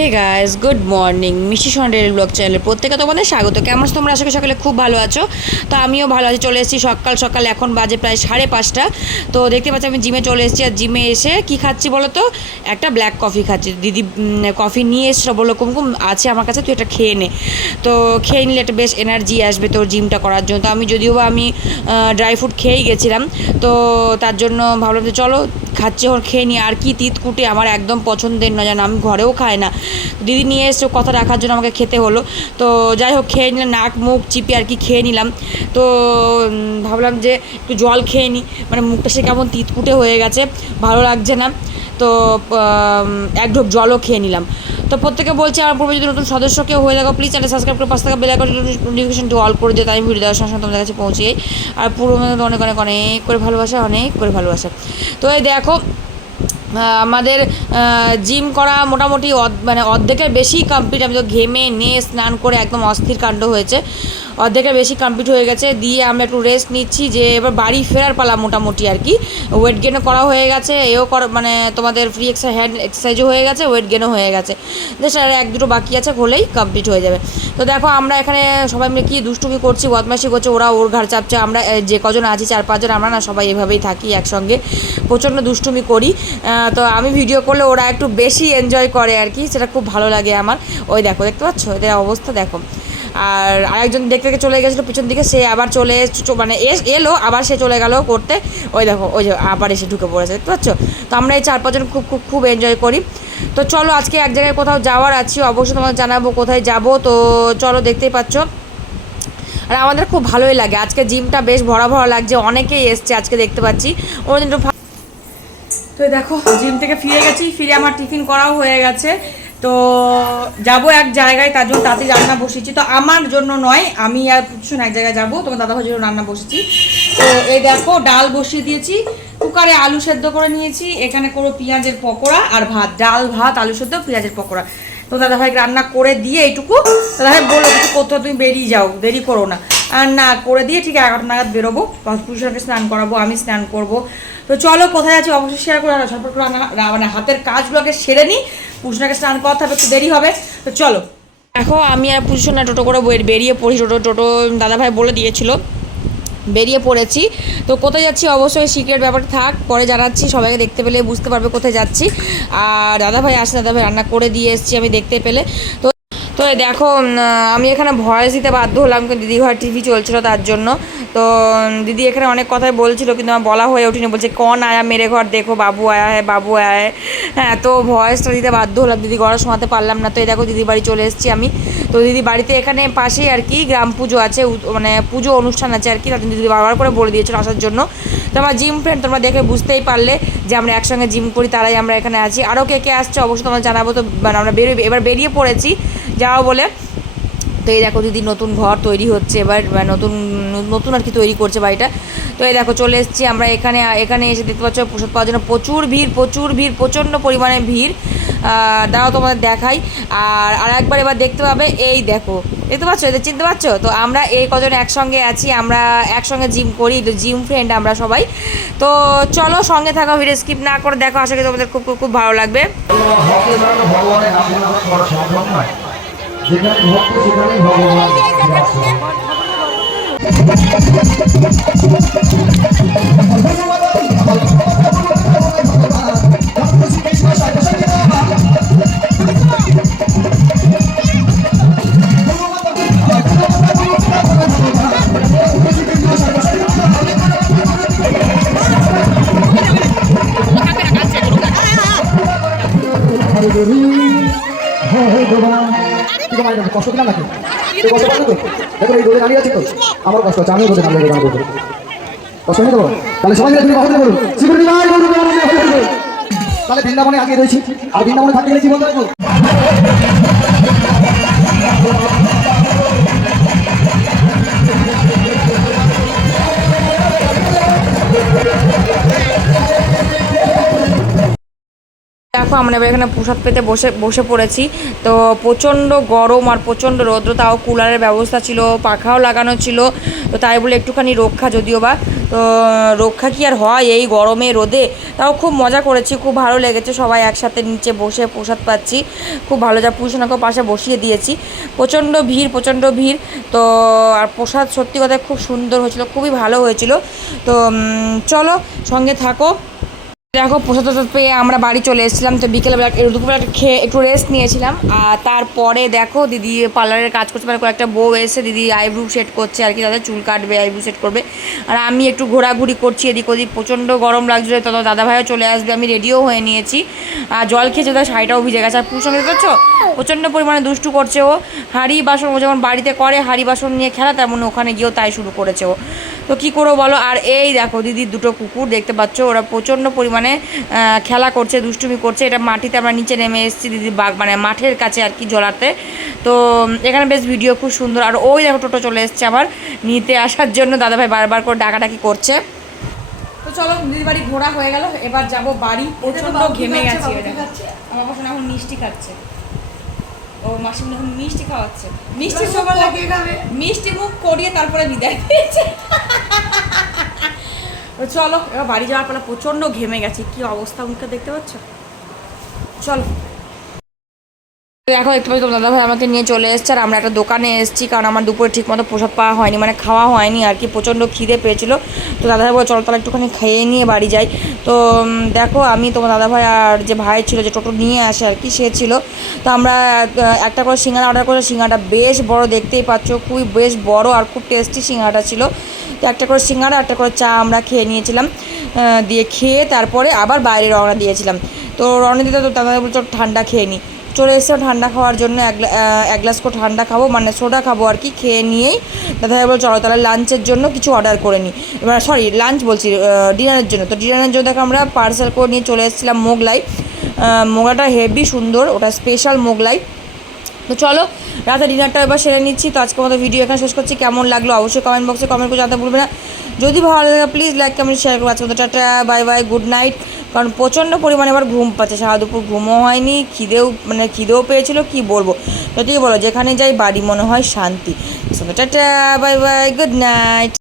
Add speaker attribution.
Speaker 1: Hey guys good morning মিষ্টি সন্ডের blog চ্যানেলের প্রত্যেকে তোমাদের স্বাগত। কেমন আছো তোমরা? আশা সকালে খুব ভালো আছো। তো আমিও ভালো আছি, চলে এসেছি সকাল সকাল, এখন বাজে প্রায় সাড়ে পাঁচটা। তো দেখতে পাচ্ছি আমি জিমে চলে এসেছি, আর জিমে এসে কি খাচ্ছি বলো তো একটা ব্ল্যাক কফি খাচ্ছি। দিদি কফি নিয়ে এসেছিল, বলল কুম কুম আছে আমার কাছে, তুই এটা খেয়ে নে। তো খেয়ে নিলে একটা বেশ এনার্জি আসবে তোর জিমটা করার জন্য। তো আমি যদিও বা আমি ড্রাই ফ্রুট খেয়েই গেছিলাম। তো তার জন্য ভাবলাম যে চলো, খাচ্ছি ওর খেয়ে নিই। আর কি তিত কুটে আমার একদম পছন্দের নয় জানো আমি ঘরেও খাই না। দিদি নিয়ে এসে কথা রাখার জন্য আমাকে খেতে হলো। তো যাই হোক, খেয়ে নিলাম, নাক মুখ চিপে আর কি খেয়ে নিলাম। তো ভাবলাম যে একটু জল খেয়ে নিই মানে মুখটা সে কেমন তিতকুটে হয়ে গেছে, ভালো লাগছে না। তো এক ঢোক জলও খেয়ে নিলাম। তো প্রত্যেকে বলছে, আমার পূর্বে যদি নতুন সদস্য কেউ হয়ে থাকো প্লিজ চ্যানেল সাবস্ক্রাইব করে টাকা বেলা করে নোটিফিকেশনটি অল করে দিও, তাই ভিডিও দেওয়ার সঙ্গে সঙ্গে তোমাদের কাছে পৌঁছে আর পুরো অনেক অনেক অনেক করে ভালোবাসা, অনেক করে ভালোবাসা। তো এই দেখো আমাদের জিম করা মোটামুটি মানে অর্ধেকের বেশি কমপ্লিট আমি তো ঘেমে, নিয়ে স্নান করে একদম অস্থির কাণ্ড হয়েছে। অর্ধেকের বেশি কমপ্লিট হয়ে গেছে। দিয়ে আমরা একটু রেস্ট নিচ্ছি যে এবার বাড়ি ফেরার পালা মোটামুটি আর কি। ওয়েট গেনও করা হয়ে গেছে, এও করা মানে তোমাদের ফ্রি এক্সার হ্যান্ড এক্সারসাইজও হয়ে গেছে ওয়েট গেনও হয়ে গেছে। জাস্ট আর এক দুটো বাকি আছে, হলেই কমপ্লিট হয়ে যাবে। তো দেখো আমরা এখানে সবাই মিলে কি দুষ্টুমি করছি, বদমাইশি করছে, ওরা ওর ঘাড় চাপছে, আমরা যে কজন আছি, চার পাঁচজন, আমরা না সবাই এভাবেই থাকি একসঙ্গে। প্রচণ্ড দুষ্টুমি করি। তো আমি ভিডিও করলে ওরা একটু বেশি এনজয় করে আর কি, সেটা খুব ভালো লাগে আমার। ওই দেখো, দেখতে পাচ্ছ? এদের অবস্থা দেখো। আর আরেকজন দেখতে দেখতে চলে গেছিল পিছন দিকে, সে আবার চলে মানে এলো, আবার সে চলে গেল করতে। ওই দেখো, ওই যে আবার এসে ঢুকে পড়েছে, দেখতে পাচ্ছ? তো আমরা এই চার পাঁচজন খুব খুব খুব এনজয় করি। তো চলো, আজকে এক জায়গায় কোথাও যাওয়ার আছি, অবশ্যই তোমাদের জানাব কোথায় যাব। তো চলো, দেখতেই পাচ্ছ। আর আমাদের খুব ভালোই লাগে, আজকে জিমটা বেশ ভরা ভরা লাগছে, অনেকেই এসছে আজকে দেখতে পাচ্ছি। ওর তো দেখো, জিম থেকে ফিরে গেছি, ফিরে আমার টিফিন করাও হয়ে গেছে। তো যাব এক জায়গায়, তার জন্য তাতে রান্না বসেছি। তো আমার জন্য নয়, আমি আর পুচুন এক জায়গায় যাব, তোমার দাদা জন্য রান্না বসেছি। তো এই দেখো, ডাল বসিয়ে দিয়েছি, কুকারে আলু সেদ্ধ করে নিয়েছি, এখানে করো পেঁয়াজের পকোড়া আর ভাত, ডাল, ভাত, আলু সেদ্ধ, পেঁয়াজের পকোড়া। তো দাদা ভাইকে রান্না করে দিয়ে এইটুকু, দাদা ভাই কিছু কোথাও তুমি বেরিয়ে যাও, দেরি করো না। আর না, করে দিয়ে ঠিক এগারোটা নাগাদ বেরোবো। পুরুষকে স্নান করাবো, আমি স্নান করব। তো চলো, কোথায় আছি অবশ্যই শেয়ার করে ঝটপট করে মানে হাতের কাজগুলোকে সেরে নিই পুরুষনাকে স্নান করতে হবে, একটু দেরি হবে। তো চলো। দেখো, আমি আর পুরুষনা টোটো করে বের- বেরিয়ে পড়ি। টোটো টোটো দাদাভাই বলে দিয়েছিল। বেরিয়ে পড়েছি। তো কোথায় যাচ্ছি অবশ্যই সিক্রেট ব্যাপার থাক। পরে জানাচ্ছি, সবাইকে দেখতে পেলে বুঝতে পারবে কোথায় যাচ্ছি। আর দাদাভাই আসে, দাদাভাই রান্না করে দিয়ে এসেছি আমি দেখতে পেলে। তো তো দেখো আমি এখানে ভয়েস দিতে বাধ্য হলাম, কিন্তু দিদি ঘর টিভি চলছিল তার জন্য। তো দিদি এখানে অনেক কথাই বলছিল, কিন্তু আমার বলা হয়ে ওঠেনি। বলছে, কন আয়া মেরে ঘর, দেখো, বাবু আয়া হ্যাঁ বাবু আয়া হ্যাঁ তো ভয়েসটা দিতে বাধ্য হলাম, দিদি ঘরে শোনাতে পারলাম না। তো এই দেখো দিদি বাড়ি চলে এসেছি আমি। তো দিদি বাড়িতে এখানে পাশেই আর কি, গ্রাম পুজো আছে মানে পুজো অনুষ্ঠান আছে আর কি তার দিদি বারবার করে বলে দিয়েছিল আসার জন্য। তো আমার জিম ফ্রেন্ড তোমরা দেখে বুঝতেই পারলে যে আমরা একসঙ্গে জিম করি, তারাই আমরা এখানে আছি। আরও কে কে আসছে অবশ্যই তোমরা জানাব। তো মানে আমরা বেরিয়ে এবার বেরিয়ে পড়েছি যাওয়া বলে। তো এই দেখো দিদি নতুন ঘর তৈরি হচ্ছে, এবার নতুন নতুন আর কি তৈরি করছে বাড়িটা। তো এই দেখো চলে এসেছি আমরা এখানে এখানে এসে দেখতে পাচ্ছ প্রসাদ পাওয়ার জন্য প্রচুর ভিড় প্রচুর ভিড়, প্রচণ্ড পরিমাণে ভিড়। দাঁড়াও তোমাদের দেখাই। আর আর একবার এবার দেখতে পাবে, এই দেখো, দেখতে পাচ্ছ? এদের চিনতে পারছ? তো আমরা এই কজন একসঙ্গে আছি, আমরা একসঙ্গে জিম করি জিম ফ্রেন্ড আমরা সবাই। তো চলো সঙ্গে থাকা, ভিডিও স্কিপ না করে দেখো, আশা করি তোমাদের খুব খুব খুব ভালো লাগবে।
Speaker 2: ভগবানের নাম করা সম্ভব নয়। যেখানে ভক্ত সেখানেই ভগবান। বাস করে।
Speaker 3: কি কষ্ট দিলাম নাকি? এই কষ্ট পাচ্ছ তো? দেখো এই দোলে দাঁড়িয়ে আছে তো। আমার কষ্ট আছে, আমিও দোলে দাঁড়িয়ে গান করব। কষ্ট নেই তাহলে সবাই মিলে তুমি কথা বলুন তাহলে বৃন্দাবনে আগে রয়েছি। আর বৃন্দাবনে থাকতে গেলে জীবন দেখো
Speaker 1: আমরা এখানে প্রসাদ পেতে বসে বসে পড়েছি। তো প্রচণ্ড গরম আর প্রচণ্ড রৌদ্র, তাও কুলারের ব্যবস্থা ছিল, পাখাও লাগানো ছিল। তো তাই বলে একটুখানি রক্ষা যদিও বা, তো রক্ষা কি আর হয় এই গরমে, রোদে? তাও খুব মজা করেছি, খুব ভালো লেগেছে। সবাই একসাথে নিচে বসে প্রসাদ পাচ্ছি। খুব ভালো যা পুষণাকেও পাশে বসিয়ে দিয়েছি। প্রচণ্ড ভিড় প্রচণ্ড ভিড়। তো আর প্রসাদ সত্যি কথা খুব সুন্দর হয়েছিল, খুবই ভালো হয়েছিল। তো চলো সঙ্গে থাকো। দেখো, প্রসাদ টসাদ পেয়ে আমরা বাড়ি চলে এসেছিলাম। তো বিকেলবেলা দুপুরবেলা খেয়ে, একটু রেস্ট নিয়েছিলাম। আর তারপরে দেখো, দিদি পার্লারের কাজ করছে মানে একটা বউ এসে দিদি আইব্রু সেট করছে, আর কি তাদের চুল কাটবে আইব্রু সেট করবে। আর আমি একটু ঘোরাঘুরি করছি এদিক ওদিক, প্রচণ্ড গরম লাগছিল তত দাদাভাইও চলে আসবে, আমি রেডিও হয়ে নিয়েছি। আর জল খেয়েছে তার শাড়িটাও ভিজে গেছে। আর পুরুষ সঙ্গে দেখছ প্রচণ্ড পরিমাণে দুষ্টু করছে ও। হাঁড়ি বাসন ও যেমন বাড়িতে করে, হাঁড়ি বাসন নিয়ে খেলা, তেমন ওখানে গিয়েও তাই শুরু করেছে ও। তো কী করো বলো? আর এই দেখো দিদির দুটো কুকুর দেখতে পাচ্ছ ওরা প্রচণ্ড পরিমাণে খেলা করছে দুষ্টুমি করছে। এটা মাটিতে আমরা নিচে নেমে এসেছি দিদির বাগ মানে মাঠের কাছে আর কি জলাতে তো এখানে বেশ ভিডিও খুব সুন্দর। আর ওই দেখো টোটো চলে এসছে আবার নিতে আসার জন্য। দাদাভাই বারবার করে ডাকাডাকি করছে। তো চলো দিদির বাড়ি ঘোরা হয়ে গেল। এবার যাব বাড়ি। প্রচণ্ড ঘেমে গেছে আমার এখন মিষ্টি খাচ্ছে। ও মাসিমা এখন মিষ্টি খাওয়াচ্ছে। মিষ্টি সবার লাগিয়ে খাবে মিষ্টি মুখ করিয়ে তারপরে বিদায় দিয়েছে চলো এবার বাড়ি যাওয়ার পরে প্রচণ্ড ঘেমে গেছে। কি অবস্থা মুখে দেখতে পাচ্ছ? চলো। দেখো একটু পরে দাদা ভাই আমাকে নিয়ে চলে এসছে, আর আমরা একটা দোকানে এসেছি, কারণ আমার দুপুরে ঠিক মতো প্রসাদ পাওয়া হয়নি মানে খাওয়া হয়নি, আর কি প্রচণ্ড খিদে পেয়েছিল। তো দাদাভাই বলে চলো তাহলে একটুখানি খেয়ে নিয়ে বাড়ি যাই। তো দেখো, আমি, তোমার দাদাভাই আর যে ভাই ছিল, যে টোটো নিয়ে আসে আর কি, সে ছিল। তো আমরা একটা করে সিঙ্গারা অর্ডার করেছি, সিঙ্গারাটা বেশ বড়, দেখতেই পাচ্ছ, খুবই বেশ বড় আর খুব টেস্টি সিঙ্গারাটা ছিল। তো একটা করে সিঙ্গারা, একটা করে চা আমরা খেয়ে নিয়েছিলাম দিয়ে খেয়ে তারপরে আবার বাইরে রওনা দিয়েছিলাম। তো রওনা দিতে, তো দাদা বলছো ঠান্ডা খেয়ে নিই চলে এসেছে ঠান্ডা খাওয়ার জন্য, এক গ্লাস করে ঠান্ডা খাব মানে সোডা খাব আর কি, খেয়ে নিয়েই দাদা বলো চলো তাহলে লাঞ্চের জন্য কিছু অর্ডার করে নিই এবার সরি লাঞ্চ বলছি ডিনারের জন্য। তো ডিনারের জন্য দেখো আমরা পার্সেল করে নিয়ে চলে এসেছিলাম মোগলাই। মোগলাটা হেভি সুন্দর, ওটা স্পেশাল মোগলাই। তো চলো, রাতে ডিনারটা এবার সেরে নিচ্ছি। তো আজকের মতো ভিডিও এখানে শেষ করছি। কেমন লাগল অবশ্যই কমেন্ট বক্সে কমেন্ট করে জানাতে ভুলবে না। যদি ভালো লাগে প্লিজ লাইক কমেন্ট শেয়ার করব আজকে tata bye bye good night কারণ প্রচণ্ড পরিমাণে আবার ঘুম পাচ্ছে। সারা দুপুর ঘুমও হয়নি, খিদেও মানে খিদেও পেয়েছিল, কি বলব? যদি বলো, যেখানে যাই বাড়ি মনে হয় শান্তি। By bye good night